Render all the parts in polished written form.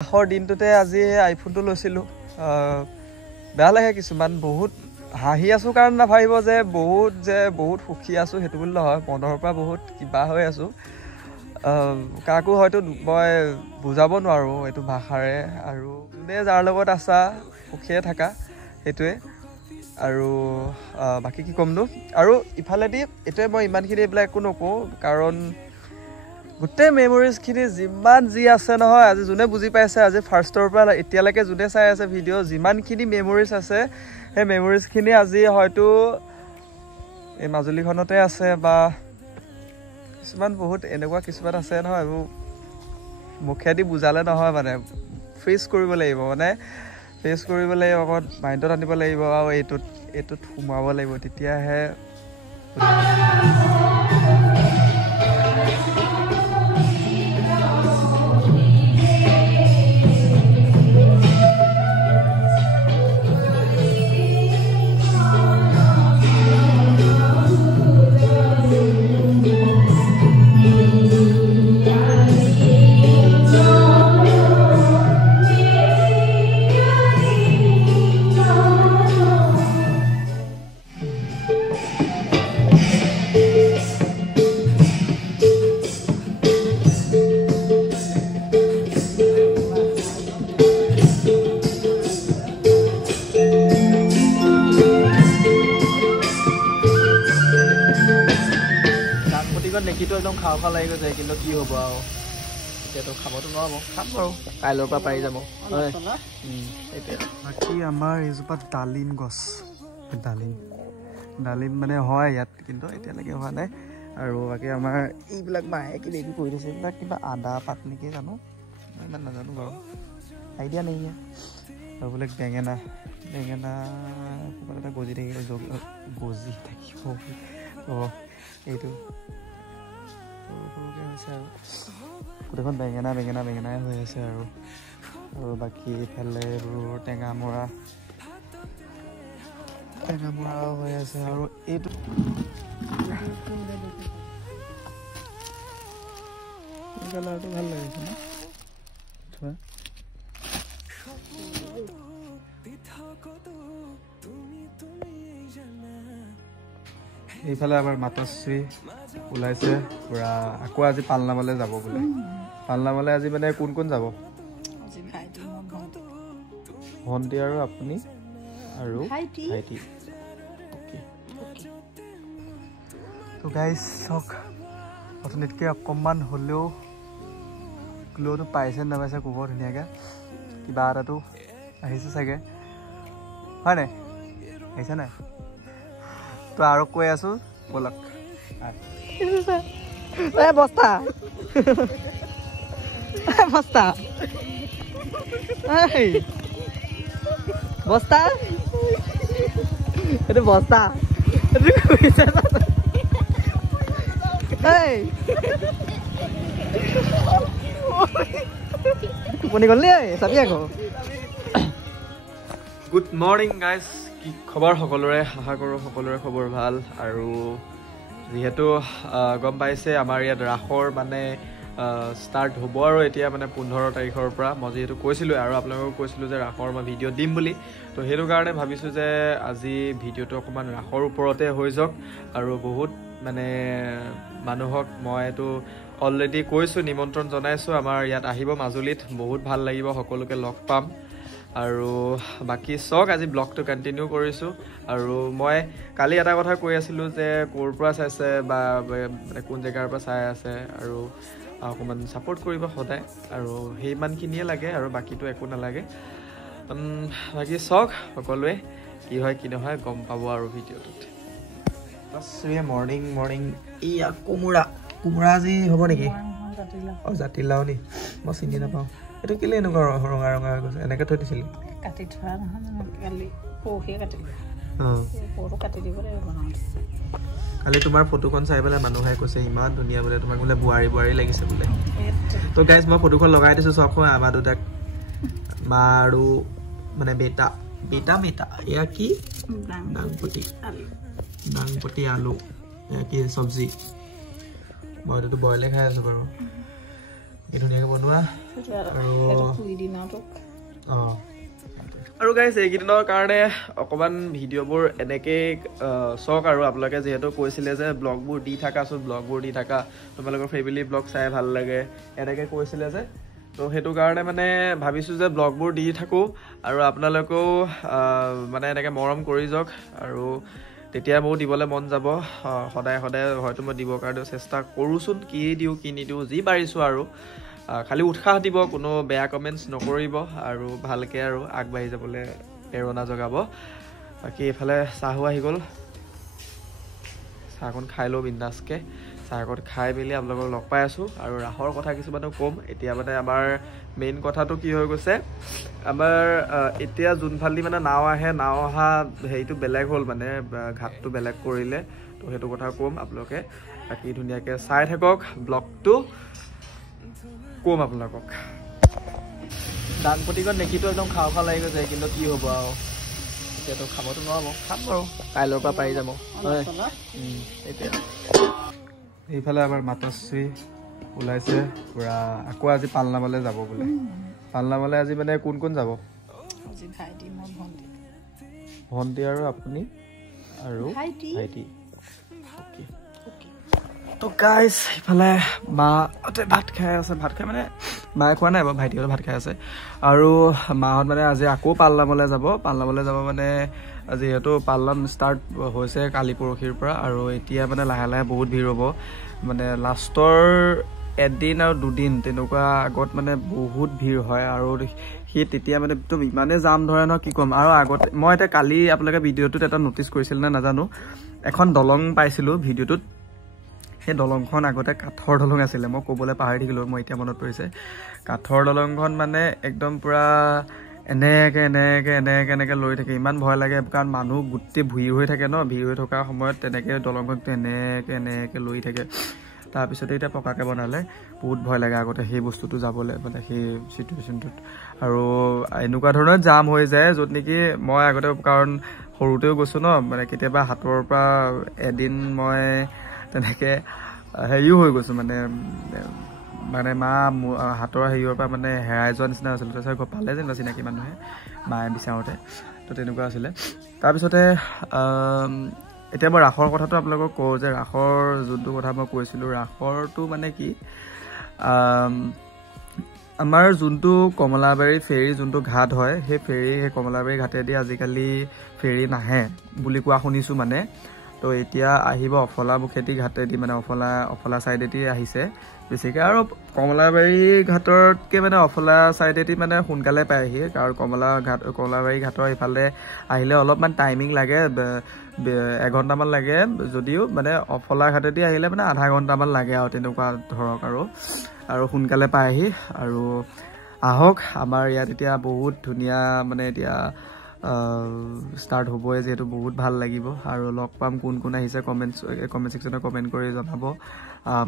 আখৰ দিনটোতে আজি আইফোনটো লৈছিলোঁ বেয়া লাগে কিছুমান বহুত হাঁহি আছোঁ কাৰণ নাভাবিব যে বহুত সুখী আছোঁ সেইটো বুলি নহয় মনৰ পৰা বহুত কিবা হৈ আছোঁ কাকো হয়তো মই বুজাব নোৱাৰোঁ এইটো ভাষাৰে আৰু যোনে যাৰ লগত আছা সুখীয়ে থাকা সেইটোৱে আৰু বাকী কি ক'মনো আৰু ইফালেদি এইটোৱে মই ইমানখিনি এইবিলাক একো নকওঁ কাৰণ গোটেই মেমৰিজখিনি যিমান যি আছে নহয় আজি যোনে বুজি পাইছে আজি ফাৰ্ষ্টৰ পৰা এতিয়ালৈকে যোনে চাই আছে ভিডিঅ' যিমানখিনি মেমৰিজ আছে সেই মেমৰিজখিনি আজি হয়তো এই মাজুলীখনতে আছে বা কিছুমান বহুত এনেকুৱা কিছুমান আছে নহয় এইবোৰ মুখেদি বুজালে নহয় মানে ফেচ কৰিব লাগিব মানে ফেচ কৰিব লাগিব অকণ মাইণ্ডত আনিব লাগিব আৰু এইটোত সোমাব লাগিব তেতিয়াহে নেকিটো একদম খাওঁ লাগি গৈছে কিন্তু কি হ'ব আৰু এতিয়াতো খাবতো নোৱাৰো খাম বাৰু কাইলৈৰ পৰা পাৰি যাব বাকী আমাৰ এইজোপা ডালিম গছ ডালিম মানে হয় ইয়াত কিন্তু এতিয়ালৈকে হোৱা নাই আৰু বাকী আমাৰ এইবিলাক মায়ে কিবা কৰি দিছে এইবিলাক কিবা আদা পাত নেকি জানো মই ইমান নাজানো বাৰু আইডিয়া নাই আৰু বোলে বেঙেনা ক'ৰবাত এটা গজি থাকিব অঁ এইটো সৰুকৈ হৈছে আৰু গোটেইখন বেঙেনাই হৈ আছে আৰু বাকী ইফালে এইবোৰ টেঙা মৰাও হৈ আছে আৰু এইটো কালাৰটো ভাল লাগিছে ন এইফালে আমাৰ মাতশ্ৰী ওলাইছে পুৰা আকৌ আজি পালনামলৈ যাব বোলে পালনামলৈ আজি মানে কোন যাব ভণ্টি আৰু আপুনি আৰু ভাইটি তো গাইজ চাওক অথনিতকৈ অকণমান হ'লেও গ্ল'টো পাইছে নাপাইছে ক'ব ধুনীয়াকৈ কিবা এটাতো আহিছে চাগে হয় নাই আহিছে নাই তো আৰু কৈ আছো বলক বস্তা এইটো বস্তা টোপনি গ'ল নি চাবি আকৌ গুড মৰ্ণিং গাইজ কি খবৰ সকলোৰে আশা কৰোঁ সকলোৰে খবৰ ভাল আৰু যিহেতু গম পাইছে আমাৰ ইয়াত ৰাসৰ মানে ষ্টাৰ্ট হ'ব আৰু এতিয়া মানে 15 তাৰিখৰ পৰা মই যিহেতু কৈছিলোঁ আৰু আপোনালোকক কৈছিলোঁ যে ৰাসৰ মই ভিডিঅ' দিম বুলি তো সেইটো কাৰণে ভাবিছোঁ যে আজি ভিডিঅ'টো অকণমান ৰাসৰ ওপৰতে হৈ যাওক আৰু বহুত মানে মানুহক মই এইটো অলৰেডি কৈছোঁ নিমন্ত্ৰণ জনাইছোঁ আমাৰ ইয়াত আহিব মাজুলীত বহুত ভাল লাগিব সকলোকে লগ পাম আৰু বাকী চাওক আজি ব্লগটো কণ্টিনিউ কৰিছোঁ আৰু মই কালি এটা কথা কৈ আছিলোঁ যে ক'ৰ পৰা চাইছে বা মানে কোন জেগাৰ পৰা চাই আছে আৰু অকণমান ছাপোৰ্ট কৰিব সদায় আৰু সেইমানখিনিয়ে লাগে আৰু বাকীটো একো নালাগে বাকী চাওক সকলোৱে কি হয় কি নহয় গম পাব আৰু ভিডিঅ'টোত মৰ্ণিং এয়া কোমোৰা আজি হ'ব নেকি অঁ জাতিলাও নি মই চিনি নাপাওঁ এইটো কেলে এনেকুৱা ৰঙা হৈ গৈছে এনেকৈ থৈ দিছিলি কাটি থোৱা নহয় কালি পৰহিয়ে কাটিলোঁ কালি তোমাৰ ফটোখন চাই পেলাই মানুহে কৈছে ইমান ধুনীয়া বোলে তোমাক বোলে বোৱাৰী লাগিছে বোলে তো গাইজ মই ফটোখন লগাই দিছোঁ চব সময় আমাৰ দুটাক মা আৰু মানে বেটা এয়া কি ডাংপতি আলু এয়া কি চব্জি মই এইটোতো বইলে খাই আছোঁ বাৰু এই ধুনীয়াকৈ বনোৱা আৰু গাইছ এইকেইদিনৰ কাৰণে অকণমান ভিডিঅ'বোৰ এনেকৈ চাওক আৰু আপোনালোকে যিহেতু কৈছিলে যে ব্লগবোৰ দি থাকাচোন ব্লগবোৰ দি থাকা তোমালোকৰ ফেমিলি ব্লগ চাই ভাল লাগে এনেকৈ কৈছিলে যে তো সেইটো কাৰণে মানে ভাবিছোঁ যে ব্লগবোৰ দি থাকোঁ আৰু আপোনালোকেও মানে এনেকৈ মৰম কৰি যাওক আৰু তেতিয়া মোৰ দিবলৈ মন যাব সদায় সদায় হয়তো মই দিবৰ কাৰণে চেষ্টা কৰোঁচোন কি দিওঁ কি নিদিওঁ যি পাৰিছোঁ আৰু খালি উৎসাহ দিব কোনো বেয়া কমেণ্টছ নকৰিব আৰু ভালকৈ আৰু আগবাঢ়ি যাবলৈ প্ৰেৰণা জগাব বাকী এইফালে চাহো আহি গ'ল চাহকণ খাই লওঁ বিন্দাছকৈ চাহকণ খাই মেলি আপোনালোকক লগ পাই আছোঁ আৰু ৰাসৰ কথা কিছুমানো ক'ম এতিয়া মানে আমাৰ মেইন কথাটো কি হৈ গৈছে আমাৰ এতিয়া যোনফালেদি মানে নাও আহে নাও অহা হেৰিটো বেলেগ হ'ল মানে ঘাটটো বেলেগ কৰিলে তো সেইটো কথা ক'ম আপোনালোকে বাকী ধুনীয়াকৈ চাই থাকক ব্লগটো কম আপোনালোকক দাংপতিকত নেকিটো একদম খাওঁ খাওঁ লাগি গৈছে কিন্তু কি হ'ব আৰু এতিয়াতো খাবতো নোৱাৰিব খাম বাৰু কাইলৈৰ পৰা পাৰি যাব হয় এতিয়া এইফালে আমাৰ মাতশ্ৰী ওলাইছে পূৰা আকৌ আজি পালনামলৈ যাব বোলে পালনামলৈ আজি মানে কোন কোন যাব ভণ্টি আৰু আপুনি আৰু ভাইটি তো গাইজ ইফালে মাহঁতে ভাত খাই আছে ভাত খাই মানে মায়ে খোৱা নাই বাৰু ভাইটিহঁতে ভাত খাই আছে আৰু মাহঁত মানে আজি আকৌ পালনামলৈ যাব মানে যিহেতু পালনাম ষ্টাৰ্ট হৈছে কালি পৰহিৰ পৰা আৰু এতিয়া মানে লাহে লাহে বহুত ভিৰ হ'ব মানে লাষ্টৰ এদিন আৰু দুদিন তেনেকুৱা আগত মানে বহুত ভিৰ হয় আৰু সি তেতিয়া মানে একদম ইমানেই জাম ধৰে ন কি ক'ম আৰু আগতে মই এতিয়া কালি আপোনালোকে ভিডিঅ'টোত এটা ন'টিচ কৰিছিল নে নাজানো এখন দলং পাইছিলোঁ ভিডিঅ'টোত সেই দলংখন আগতে কাঠৰ দলং আছিলে মই ক'বলৈ পাহৰি থাকিলোঁ মই এতিয়া মনত পৰিছে কাঠৰ দলংখন মানে একদম পূৰা এনেকৈ লৈ থাকে ইমান ভয় লাগে কাৰণ মানুহ গোটেই ভিৰ হৈ থাকে ন ভিৰ হৈ থকাৰ সময়ত তেনেকৈ দলংখন এনেকৈ লৈ থাকে তাৰপিছতে এতিয়া পকাকৈ বনালে বহুত ভয় লাগে আগতে সেই বস্তুটো যাবলৈ মানে সেই চিটুৱেশ্যনটোত আৰু এনেকুৱা ধৰণৰ জাম হৈ যায় য'ত নেকি মই আগতে কাৰণ সৰুতেও গৈছোঁ ন মানে কেতিয়াবা হাতৰ পৰা এদিন মই তেনেকৈ হেৰিও হৈ গৈছোঁ মানে মা হাতৰ হেৰিয়ৰ পৰা মানে হেৰাই যোৱা নিচিনা হৈছিল তাৰপিছত পালে যেনিবা চিনাকি মানুহে মায়ে বিচাৰোঁতে তো তেনেকুৱা আছিলে তাৰপিছতে এতিয়া মই ৰাসৰ কথাটো আপোনালোকক কওঁ যে ৰাসৰ যোনটো কথা মই কৈছিলোঁ ৰাসৰটো মানে কি আমাৰ যোনটো কমলাবাৰী ফেৰী যোনটো ঘাট হয় সেই কমলাবাৰী ঘাটেদি আজিকালি ফেৰী নাহে বুলি কোৱা শুনিছোঁ মানে তো এতিয়া আহিব অফলা মুখেদি ঘাটেদি মানে অফলা ছাইডেদি আহিছে বেছিকৈ আৰু কমলাবাৰী ঘাটতকৈ মানে অফলা ছাইডেদি মানে সোনকালে পায়হি কাৰণ কমলাবাৰী ঘাটৰ ইফালে আহিলে অলপমান টাইমিং লাগে 1 ঘণ্টামান লাগে যদিও মানে অফলা ঘাটেদি আহিলে মানে আধা ঘণ্টামান লাগে আৰু তেনেকুৱা ধৰক আৰু সোনকালে পায়হি আৰু আহক আমাৰ ইয়াত এতিয়া বহুত ধুনীয়া মানে এতিয়া ষ্টাৰ্ট হ'বই যিহেতু বহুত ভাল লাগিব আৰু লগ পাম কোন আহিছে কমেণ্ট ছেকশ্যনত কমেণ্ট কৰি জনাব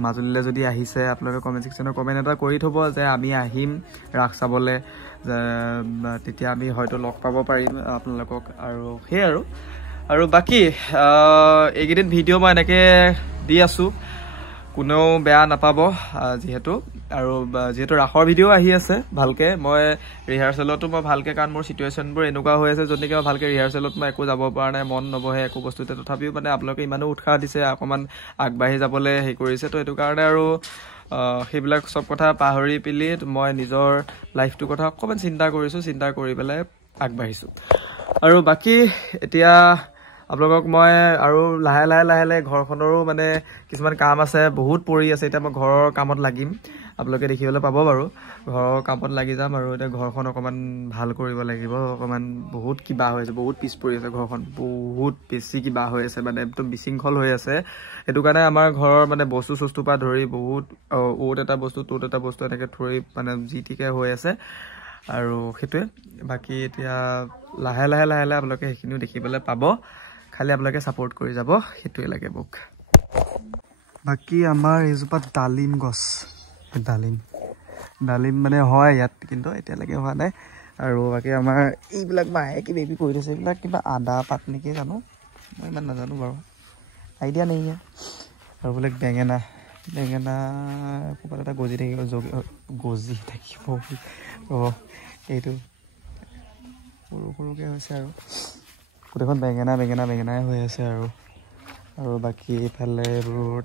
মাজুলীলৈ যদি আহিছে আপোনালোকে কমেণ্ট ছেকশ্যনত কমেণ্ট এটা কৰি থ'ব যে আমি আহিম ৰাস চাবলৈ তেতিয়া আমি হয়তো লগ পাব পাৰিম আপোনালোকক আৰু সেই আৰু বাকী এইকেইদিন ভিডিঅ' মই এনেকৈ দি আছোঁ কোনেও বেয়া নাপাব যিহেতু ৰাসৰ ভিডিঅ' আহি আছে ভালকৈ মই ৰিহাৰ্চেলতো মই ভালকৈ কাৰণ মোৰ চিটুৱেশ্যনবোৰ এনেকুৱা হৈ আছে য'ত নেকি মই ভালকৈ ৰিহাৰ্চেলত মই একো যাব পৰা নাই মন নবহে একো বস্তুতে তথাপিও মানে আপোনালোকে ইমানো উৎসাহ দিছে অকণমান আগবাঢ়ি যাবলৈ হেৰি কৰিছে তো সেইটো কাৰণে আৰু সেইবিলাক চব কথা পাহৰি পেলি মই নিজৰ লাইফটোৰ কথা অকণমান চিন্তা কৰি পেলাই আগবাঢ়িছোঁ আৰু বাকী এতিয়া আপোনালোকক মই আৰু লাহে লাহে ঘৰখনৰো মানে কিছুমান কাম আছে বহুত পৰি আছে এতিয়া মই ঘৰৰ কামত লাগিম আপোনালোকে দেখিবলৈ পাব বাৰু ঘৰৰ কামত লাগি যাম আৰু এতিয়া ঘৰখন অকণমান ভাল কৰিব লাগিব অকণমান বহুত কিবা হৈ আছে বহুত পিছ পৰি আছে ঘৰখন বহুত বেছি কিবা হৈ আছে মানে একদম বিশৃংখল হৈ আছে সেইটো কাৰণে আমাৰ ঘৰৰ মানে বস্তুৰ পৰা ধৰি বহুত অ'ত এটা বস্তু ত'ত এটা বস্তু এনেকৈ থৈ মানে যি টিকে হৈ আছে আৰু সেইটোৱে বাকী এতিয়া লাহে লাহে আপোনালোকে সেইখিনিও দেখিবলৈ পাব খালি আপোনালোকে ছাপোৰ্ট কৰি যাব সেইটোৱে লাগে মোক বাকী আমাৰ এইজোপা ডালিম গছ ডালিম মানে হয় ইয়াত কিন্তু এতিয়ালৈকে হোৱা নাই আৰু বাকী আমাৰ এইবিলাক মায়ে কিবা কৰি থৈছে এইবিলাক কিবা আদা পাত নেকি জানো মই ইমান নাজানো বাৰু আইডিয়া নাই আৰু বোলে বেঙেনা ক'ৰবাত এটা গজি থাকিব এইটো সৰু সৰুকৈ হৈছে আৰু গোটেইখন বেঙেনাই হৈ আছে আৰু বাকী ইফালে এইবোৰ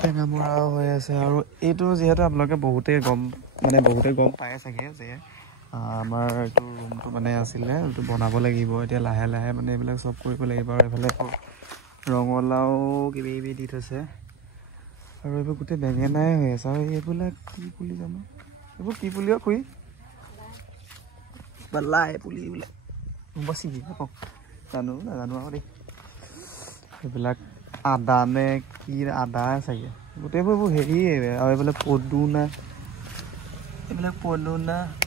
টেঙামৰাও হৈ আছে আৰু এইটো যিহেতু আপোনালোকে বহুতেই গম পায় চাগে যে আমাৰ এইটো ৰুমটো মানে আছিলে এইটো বনাব লাগিব এতিয়া লাহে লাহে মানে এইবিলাক চব কৰিব লাগিব আৰু এইফালে ৰঙালাও কিবি দি থৈছে আৰু এইবোৰ গোটেই বেঙেনাই হৈ আছে আৰু এইবিলাক কি পুলি জানো এইবোৰ কি পুলিও খুৰি লাই পুলি এইবিলাক চিনি নাপাওঁ নাজানো আৰু দেই এইবিলাক আদা নে কি আদা চাগে গোটেইবোৰ হেৰি আৰু এইফালে পদুনা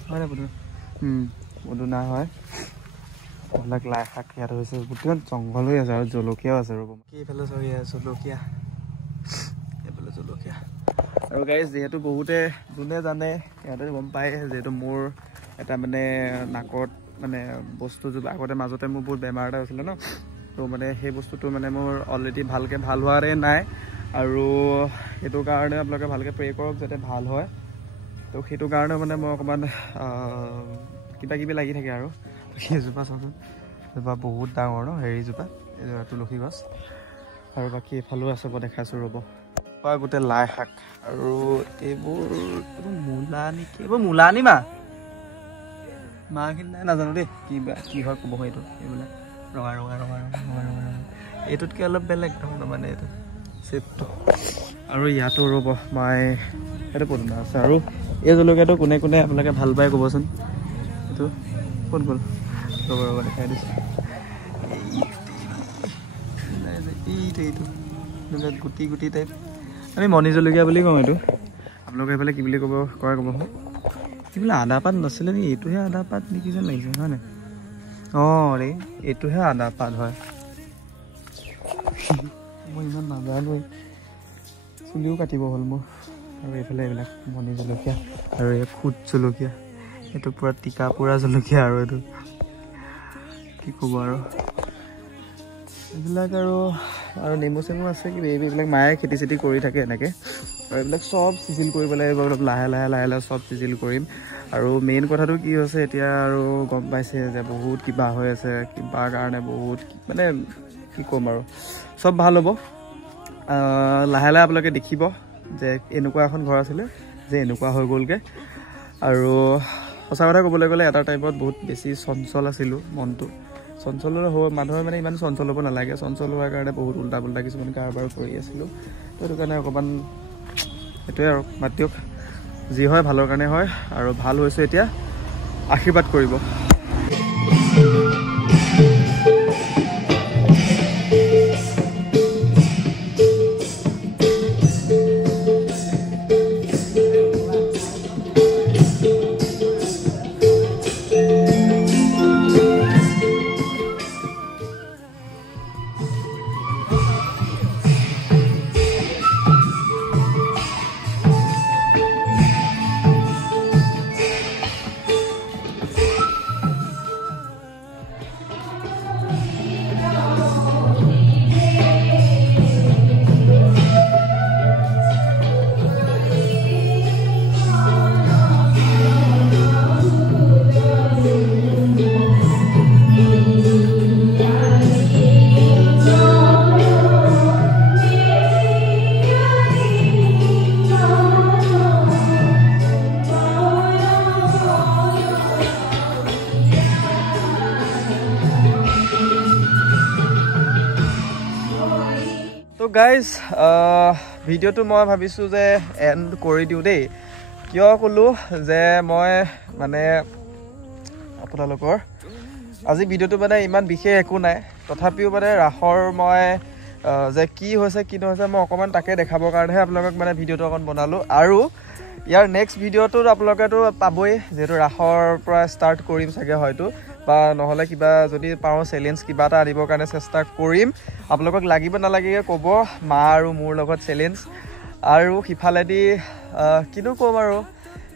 হয় নে পদুনা হয় এইবিলাক লাই শাক ইয়াত হৈছে গোটেইখন জংঘল হৈ আছে আৰু জলকীয়াও আছে ৰ'ব কি এইফালে জলকীয়া আৰু গাইজ যিহেতু বহুতে যোনে জানে সিহঁতে গম পায় যিহেতু মোৰ এটা মানে নাকত মানে বস্তু আগতে মাজতে মোৰ বহুত বেমাৰ এটা হৈছিলে ন তো মানে সেই বস্তুটো মানে মোৰ অলৰেডি ভালকৈ ভাল হোৱাৰে নাই আৰু সেইটো কাৰণে আপোনালোকে ভালকৈ প্ৰে কৰক যাতে ভাল হয় তো সেইটো কাৰণে মানে মই অকণমান কিবাকিবি লাগি থাকে আৰু সেইজোপা চাওকচোন এজোপা বহুত ডাঙৰ ন হেৰিজোপা এইজোপা তুলসী গছ আৰু বাকী এইফালেও আছে মই দেখাইছোঁ ৰ'ব গোটেই লাই শাক আৰু এইবোৰ মূলা নেকি এইবোৰ মূলা নি মাখিনি নাই নাজানো দেই কি হয় ক'ব এইটো এইবিলাক ৰঙা এইটোতকৈ অলপ বেলেগ ধৰণৰ মানে এইটো চেপটো আৰু ইয়াতো ৰ'ব সেইটো পদুনা আছে আৰু এই জলকীয়াটো কোনে আপোনালোকে ভাল পায় ক'বচোন এইটো কোন ৰ'ব দেখাই দিছোঁ এইটো গুটি টাইপ আমি মণি জলকীয়া বুলি কওঁ এইটো আপোনালোকে এইফালে কি বুলি ক'ব কি বোলে আদা পাত নাছিলে নেকি এইটোহে আদা পাত নেকি যেন লাগিছে হয় নাই ৰে এইটোহে আদা পাত হয় মই ইমান নাজানোৱেই চুলিও কাটিব হ'ল মোৰ আৰু এইফালে এইবিলাক মণি জলকীয়া আৰু এই ফুট জলকীয়া এইটো পূৰা টিকা পোৰা জলকীয়া আৰু এইটো কি ক'ব আৰু এইবিলাক আৰু নেমু চেমু আছে কিবা এইবিলাক মায়ে খেতি চেতি কৰি থাকে এনেকৈ আৰু এইবিলাক চব চিজিল কৰিব লাগিব অলপ লাহে লাহে চব চিজিল কৰিম আৰু মেইন কথাটো কি হৈছে এতিয়া আৰু গম পাইছে যে বহুত কিবা হৈ আছে কিবাৰ কাৰণে বহুত মানে কি ক'ম আৰু চব ভাল হ'ব লাহে আপোনালোকে দেখিব যে এনেকুৱা এখন ঘৰ আছিলে যে এনেকুৱা হৈ গ'লগৈ আৰু সঁচা কথা ক'বলৈ গ'লে এটা টাইমত বহুত বেছি চঞ্চল আছিলোঁ মনটো চঞ্চল মানুহৰ মানে ইমান চঞ্চল হ'ব নালাগে চঞ্চল হোৱাৰ কাৰণে বহুত উল্টা পুল্টা কিছুমান কাৰবাৰ কৰি আছিলোঁ তো সেইটো কাৰণে অকণমান সেইটোৱে আৰু বাদ দিয়ক যি হয় ভালৰ কাৰণে হয় আৰু ভাল হৈছে এতিয়া আশীৰ্বাদ কৰিব গাইজ ভিডিঅ'টো মই ভাবিছোঁ যে এণ্ড কৰি দিওঁ দেই কিয় ক'লোঁ যে মই মানে আপোনালোকৰ আজি ভিডিঅ'টো মানে ইমান বিশেষ একো নাই তথাপিও মানে ৰাসৰ মই যে কি হৈছে কি নহৈছে মই অকণমান তাকে দেখাবৰ কাৰণেহে আপোনালোকক মানে ভিডিঅ'টো অকণ বনালোঁ আৰু ইয়াৰ নেক্সট ভিডিঅ'টোত আপোনালোকেতো পাবই যিহেতু ৰাসৰ পৰা ষ্টাৰ্ট কৰিম চাগে হয়তো বা নহ'লে কিবা যদি পাওঁ চেলেঞ্জ কিবা এটা আনিবৰ কাৰণে চেষ্টা কৰিম আপোনালোকক লাগিব নালাগে ক'ব মা আৰু মোৰ লগত চেলেঞ্জ আৰু সিফালেদি কিনো ক'ম আৰু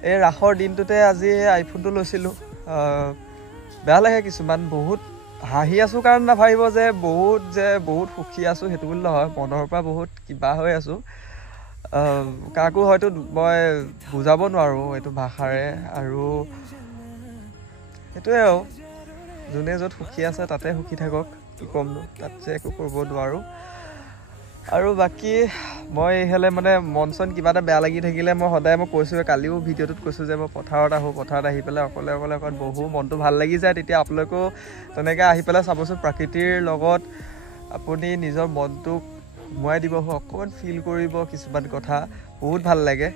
এই ৰাসৰ দিনটোতে আজি আইফোনটো লৈছিলোঁ বেয়া লাগে কিছুমান বহুত হাঁহি আছোঁ কাৰণে নাভাবিব যে বহুত সুখী আছোঁ সেইটো বুলি নহয়, মনৰ পৰা বহুত কিবা হৈ আছোঁ। কাকো হয়তো মই বুজাব নোৱাৰোঁ এইটো ভাষাৰে, আৰু সেইটোৱে আৰু যোনে য'ত সুখী আছে তাতে সুখী থাকক, কি ক'মনো, তাত যে একো কৰিব নোৱাৰোঁ। আৰু বাকী মই এইফালে মানে মন চন কিবা এটা বেয়া লাগি থাকিলে মই সদায় কৈছোঁ, কালিও ভিডিঅ'টোত কৈছোঁ যে মই পথাৰত আহোঁ, পথাৰত আহি পেলাই অকলে অকণ বহোঁ, মনটো ভাল লাগি যায়। তেতিয়া আপোনালোকেও তেনেকৈ আহি পেলাই চাবচোন, প্ৰকৃতিৰ লগত আপুনি নিজৰ মনটোক সোমোৱাই দিব, অকণমান ফিল কৰিব কিছুমান কথা, বহুত ভাল লাগে।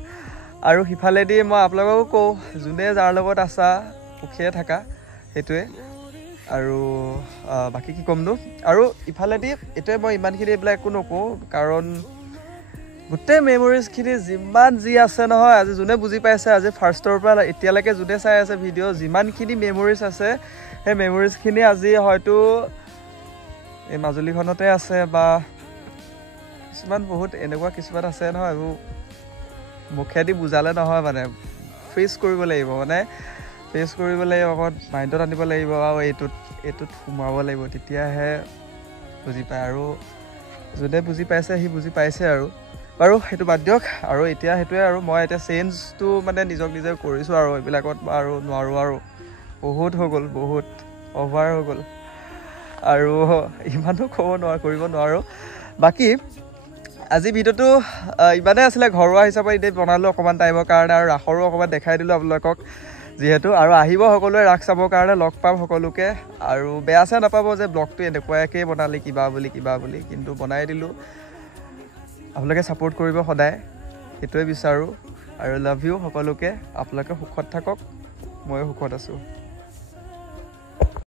আৰু সিফালেদি মই আপোনালোককো কওঁ, যোনে যাৰ লগত আছা সুখে থাকা, সেইটোৱে। আৰু বাকী কি ক'মনো, আৰু ইফালেদি এইটোৱে মই ইমানখিনি এইবিলাক একো নকওঁ, কাৰণ গোটেই মেমৰিজখিনি যিমান যি আছে নহয়, আজি যোনে বুজি পাইছে, আজি ফাৰ্ষ্টৰ পৰা এতিয়ালৈকে যোনে চাই আছে ভিডিঅ', যিমানখিনি মেমৰিজ আছে সেই মেমৰিজখিনি আজি হয়তো এই মাজুলীখনতে আছে, বা কিছুমান বহুত এনেকুৱা কিছুমান আছে নহয়, এইবোৰ মুখেদি বুজালে নহয়, মানে ফেচ কৰিব লাগিব, অকণ মাইণ্ডত আনিব লাগিব, আৰু এইটোত সোমাব লাগিব, তেতিয়াহে বুজি পায়। আৰু যোনে বুজি পাইছে সি বুজি পাইছে আৰু বাৰু সেইটো বাদ দিয়ক। আৰু এতিয়া সেইটোৱে, আৰু মই এতিয়া চেঞ্জটো মানে নিজক নিজে কৰিছোঁ, আৰু এইবিলাকত আৰু নোৱাৰোঁ, আৰু বহুত হৈ গ'ল, বহুত অভাৰ হৈ গ'ল, আৰু ইমানো কৰিব নোৱাৰোঁ। বাকী আজি ভিডিঅ'টো ইমানেই আছিলে, ঘৰুৱা হিচাপে এতিয়া বনালোঁ অকণমান টাইমৰ কাৰণে, আৰু ৰাসৰো অকণমান দেখাই দিলোঁ আপোনালোকক যিহেতু, আৰু আহিব সকলোৱে ৰাস চাবৰ কাৰণে, লগ পাম সকলোকে। আৰু বেয়া চেয়া নাপাব যে ব্লগটো এনেকুৱাকৈ বনালি কিবা বুলি, কিন্তু বনাই দিলোঁ। আপোনালোকে ছাপোৰ্ট কৰিব সদায়, সেইটোৱে বিচাৰোঁ, আৰু লাভ ইউ সকলোকে। আপোনালোকে সুখত থাকক, ময়ো সুখত আছোঁ।